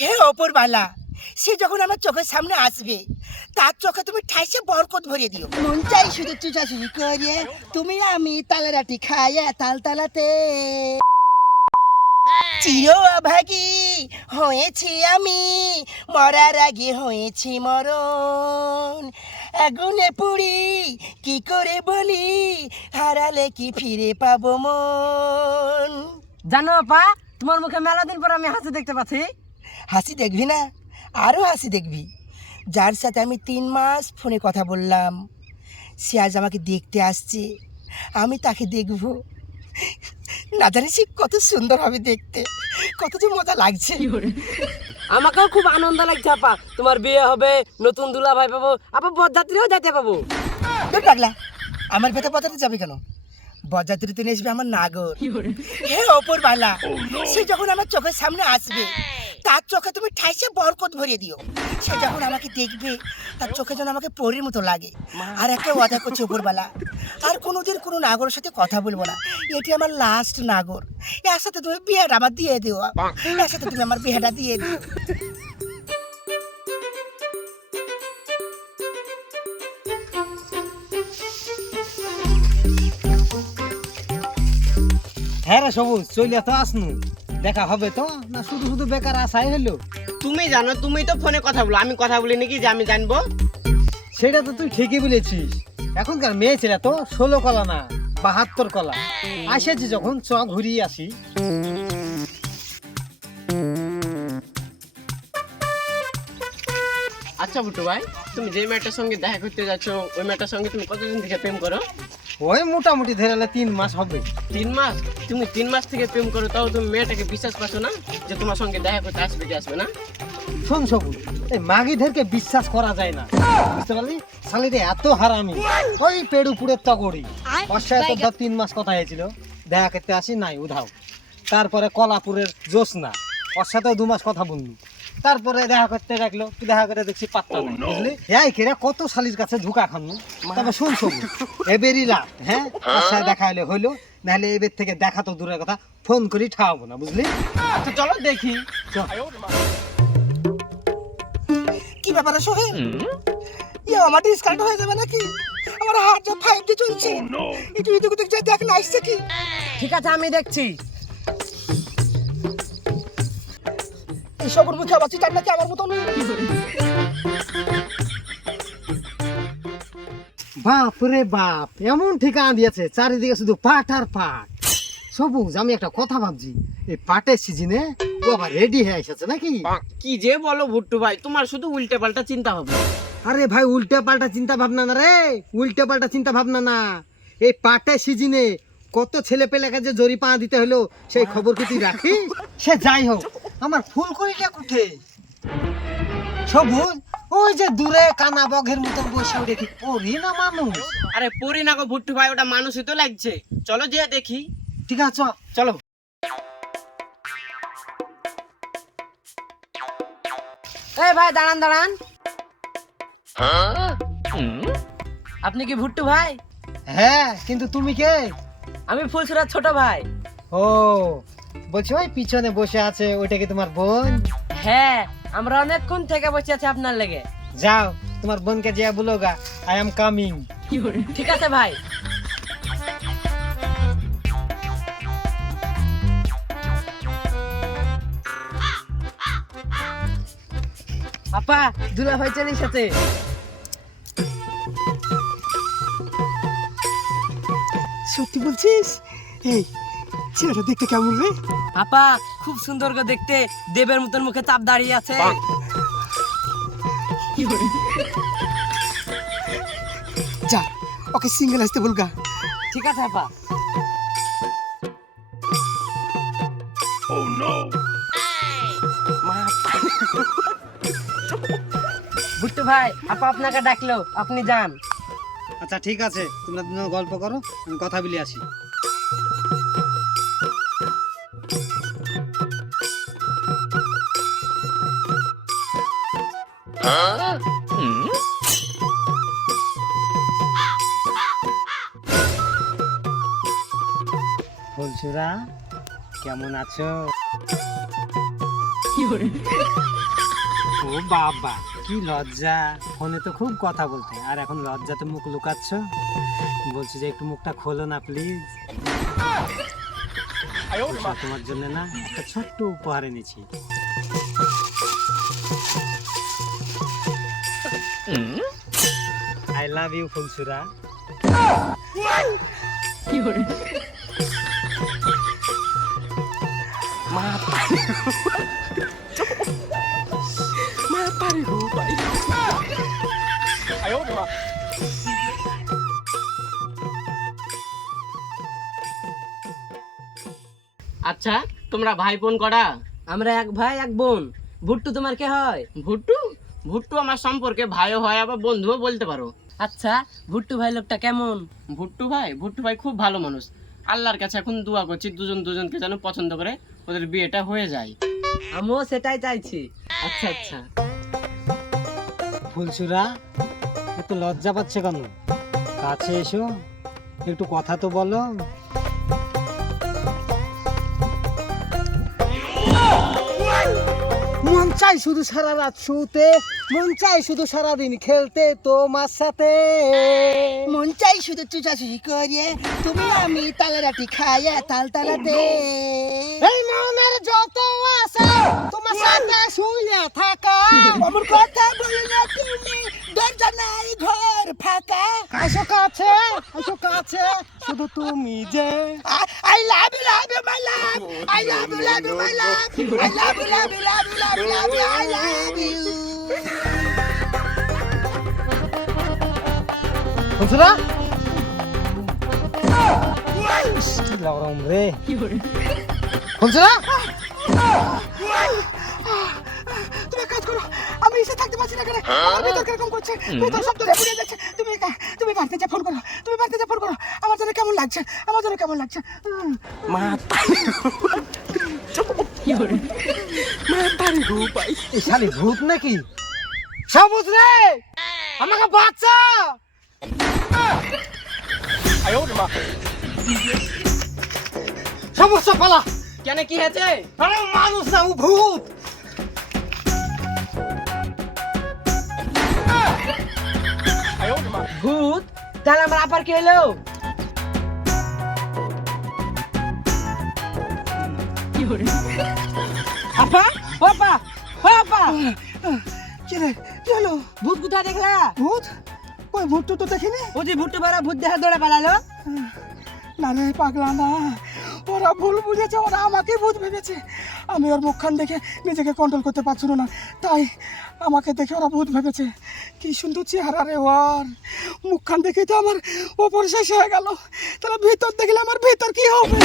হে ওপরবালা, সে যখন আমার চোখের সামনে আসবে তার চোখে তুমি ঠাইসে বরকত ভরিয়ে দিও। মন চাই শুধু চুষাচুষি করে তুমি আমি তালারাটি খাইয়া তালতালাতে। চির অভাগী হয়েছি আমি, মরার আগে হয়েছি মরণ। আগুনে পুড়ি কি করে বলি, হারালে কি ফিরে পাবো মন। জানো আপা, তোমার মুখে মেলা দিন পর আমি হাসি দেখতে পাচ্ছি। হাসি দেখবি না, আরও হাসি দেখবি। যার সাথে আমি 3 মাস ফোনে কথা বললাম সে আজ আমাকে দেখতে আসছে, আমি তাকে দেখব। না জানি সে কত সুন্দর হবে দেখতে, কত যে মজা লাগছে। আমাকেও খুব আনন্দ লাগছে আপা, তোমার বিয়ে হবে, নতুন দুলা ভাই পাবো, আপা বরযাত্রীও যেতে পাবো। তোর পাগলা, আমার ভেতর পথাতে যাবে কেন? বরযাত্রীতে নিয়ে আসবে আমার নাগর। হে ওপরবালা, সে যখন আমার চোখের সামনে আসবে তার চোখে তুমি ঠাইসে বরকত ভরিয়ে দিও। সে যখন আমাকে দেখবে তার চোখে যেন আমাকে পরীর মতো লাগে। আর একটা ওয়াদা করছে ওপরবালা, আর কোনোদিন কোনো নাগরের সাথে কথা বলবো না। এটি আমার লাস্ট নাগর। এর সাথে তুমি বিয়েটা আমার দিয়ে দিও, এর সাথে তুমি আমার বিয়েটা দিয়ে দিও। হ্যাঁ রে সবুজ, চলিয়া তো আসনু, দেখা হবে তো না শুধু শুধু বেকার আশাই হলো? তুমি জানো, তুমি তো ফোনে কথা বলো, আমি কথা বলি নাকি যে আমি জানবো? সেটা তো তুই ঠিকই বলেছিস। এখনকার মেয়ে ছেলে তো 16 কলা না 72 কলা। আসেছি যখন চ ঘুরিয়ে আসি। আচ্ছা বুটু ভাই, তুমি যে মেয়েটার সঙ্গে দেখা করতে যাচ্ছ ওই মেয়েটার সঙ্গে তুমি কতদিন থেকে প্রেম করো? ওই মোটামুটি ধরে 3 মাস হবে। 3 মাস? তুমি 3 মাস থেকে প্রেম করো, তাও তুমি মেয়েটাকে বিশ্বাস পাচ্ছ না যে তোমার সঙ্গে দেখা করতে আসবে কি আসবে না? শোন সবুজ, এই মাগিদেরকে বিশ্বাস করা যায় না, বুঝতে পারলি? শালিরে এত হারামি, ওই পেড়ুপুরের তগড়ি। ওর সাথে তো 3 মাস কথা হয়েছিল, দেখা করতে আসি নাই উধাও। তারপরে কলাপুরের জোসনা, ওর সাথেও 2 মাস কথা বললু। তারপরে দেখা করতে ডাকলো, তুই দেখা করে দেখছি পাত্তা নেই, বুঝলি? এই কেরা কত শালির কাছে ধোকা খানু। তবে শুন সবুজ, এবেরই লাভ, হ্যাঁ ওর সাথে দেখা হলে হইলো, নাহলে এবার থেকে দেখা তো দূরের কথা, ফোন করি ঠাওয়াবো না, বুঝলি? তো চলো দেখি। চল। কি ব্যাপারে সোহেল, ইয়ে আমার ডিসকাউন্ট হয়ে যাবে নাকি? আমার হাত যা 5G চলছে, একটু এদিক ওদিক যাই দেখ না আসছে কি। ঠিক আছে, আমি দেখছি। এই সবর মুখে আবার চিটার নাকি আমার মতন? বাপ রে বাপ, এমন ঠিকানা দিয়েছে চারিদিকে শুধু পাট আর পাট। সবুজ, আমি একটা কথা ভাবছি, এই পাটের সিজনে ও আবার রেডি হয়ে এসেছে নাকি? কি যে বলো ভুট্টু ভাই, তোমার শুধু উল্টে পাল্টা চিন্তা হবে। আরে ভাই, উল্টে পাল্টা চিন্তা ভাবনা না রে, উল্টে পাল্টা চিন্তা ভাবনা না। এই পাটের সিজনে কত ছেলে পেলেকে যে জরি পা দিতে হলো সেই খবর কি তুই রাখিস? সে যাই হোক, আমার ফুলকড়িটা কোঠে? সবুজ, ওই যে দূরে কানা বঘের মতন বসে ওটা কি পড়ি না মানুষ? আরে পরি না গো ভুট্টু ভাই, ওটা মানুষই তো লাগছে। চলো যে দেখি। ঠিক আছে চ। চলো। এই ভাই দাঁড়ান দাঁড়ান। আপনি কি ভুট্টু ভাই? হ্যাঁ, কিন্তু তুমি কে? আমি ফুলছুরার ছোট ভাই। ও, বলছি ওই পিছনে বসে আছে ওইটা কি তোমার বোন? হ্যাঁ, আমরা অনেকক্ষণ থেকে বসে আছি আপনার লেগে। যাও তোমার বোনকে যা বলোগা, আই এম কামিং। ঠিক আছে ভাই। আপা, দুলা ভাই চলে এসেছে। সত্যি বলছিস? এই ছেলেটা দেখতে কেমন রে? আপা, খুব সুন্দর করে দেখতে, দেবের মতন মুখে চাপ দাঁড়িয়ে আছে। যা ওকে সিঙ্গেল আসতে বলগা। ঠিক আছে আপা। ভুট্টু ভাই, আপা আপনাকে ডাকলো, আপনি যান। আচ্ছা ঠিক আছে, তোমরা দুজন গল্প করো, আমি কথা বলে আসি। ফুলছুরা, কেমন আছো? ও বাবা কি লজ্জা, ফোনে তো খুব কথা বলতে, আর এখন লজ্জাতে মুখ লুকাচ্ছ। বলছি যে একটু মুখটা খোলো না প্লিজ। তোমার জন্য না একটা ছোট্ট উপহার এনেছি। I love you Phulsura. আচ্ছা তোমরা ভাই বোন কটা? আমরা এক ভাই এক বোন। ভুট্টু তোমার কে হয়? ভুট্টু? ভুট্টু আমার সম্পর্কে ভাইও হয় আবার বন্ধুও বলতে পারো। আচ্ছা ভুট্টু ভাই লোকটা কেমন? ভুট্টু ভাই খুব ভালো মানুষ। আল্লাহর কাছে এখন দোয়া করছি দুজনকে যেন পছন্দ করে ওদের বিয়েটা হয়ে যায়। আমিও সেটাই চাইছি। আচ্ছা আচ্ছা। ফুলসুরা এত লজ্জা পাচ্ছে কেন? কাছে এসো, একটু কথা তো বলো। মন চাই শুধু সারা রাত শুতে, মন চাই শুধু সারা দিন খেলতে তোমার সাথে। মন চাই শুধু চুচাচুচি করিয়ে তুমি আমি তালারাটি খাইয়ে তালতালাতে। এই মনের যত আশা তোমার সাথে শুয়ে থাকা। আমার কথা বলে না তুমি, দরজা নাই ঘর ফাঁকা। আসো কাছে, আসো কাছে, শুধু তুমি যে। I love you, my love. I love you, my love. I love you, love you, love you, love you, love you. I love you. ফুলসুরা কি লরম রে। ফুলসুরা তুমি এক কাজ করো, আমি এসে থাকতে পারছি না কেন? আমার ভিতর কিরকম করছে, ভিতর সব ধরে পুড়িয়ে যাচ্ছে। তুমি বাড়িতে যা ফোন করো, তুমি বাড়িতে যা ফোন করো। আমার জন্য কেমন লাগছে, আমার জন্য কেমন লাগছে। এই শালি ভূত নাকি? সবুজ রে আমাকে বাঁচা। সমস্যা পালা। কেন কি হয়েছে? আরে মানুষ না, ও ভূত। ভূত? তাহলে আমার আপার কি হলো? আপা ও আপা ও আপা, কি রে, কি হলো? ভূত কোথায় দেখলা? ভূত? কই ভূত তো দেখিনি। ও যে ভুট্টু ভাড়া ভূত দেখা দৌড়ে পালালো। না রে পাগলা না, ওরা ভুল বুঝেছে, ওরা আমাকে ভূত ভেবেছে। আমি ওর মুখখান দেখে নিজেকে কন্ট্রোল করতে পারছিল না, তাই আমাকে দেখে ওরা ভূত ভেবেছে। কি সুন্দর চেহারা রে ওর, মুখখান দেখে তো আমার ওপর শেষ হয়ে গেল। তাহলে ভিতর দেখলে আমার ভিতর কি হবে?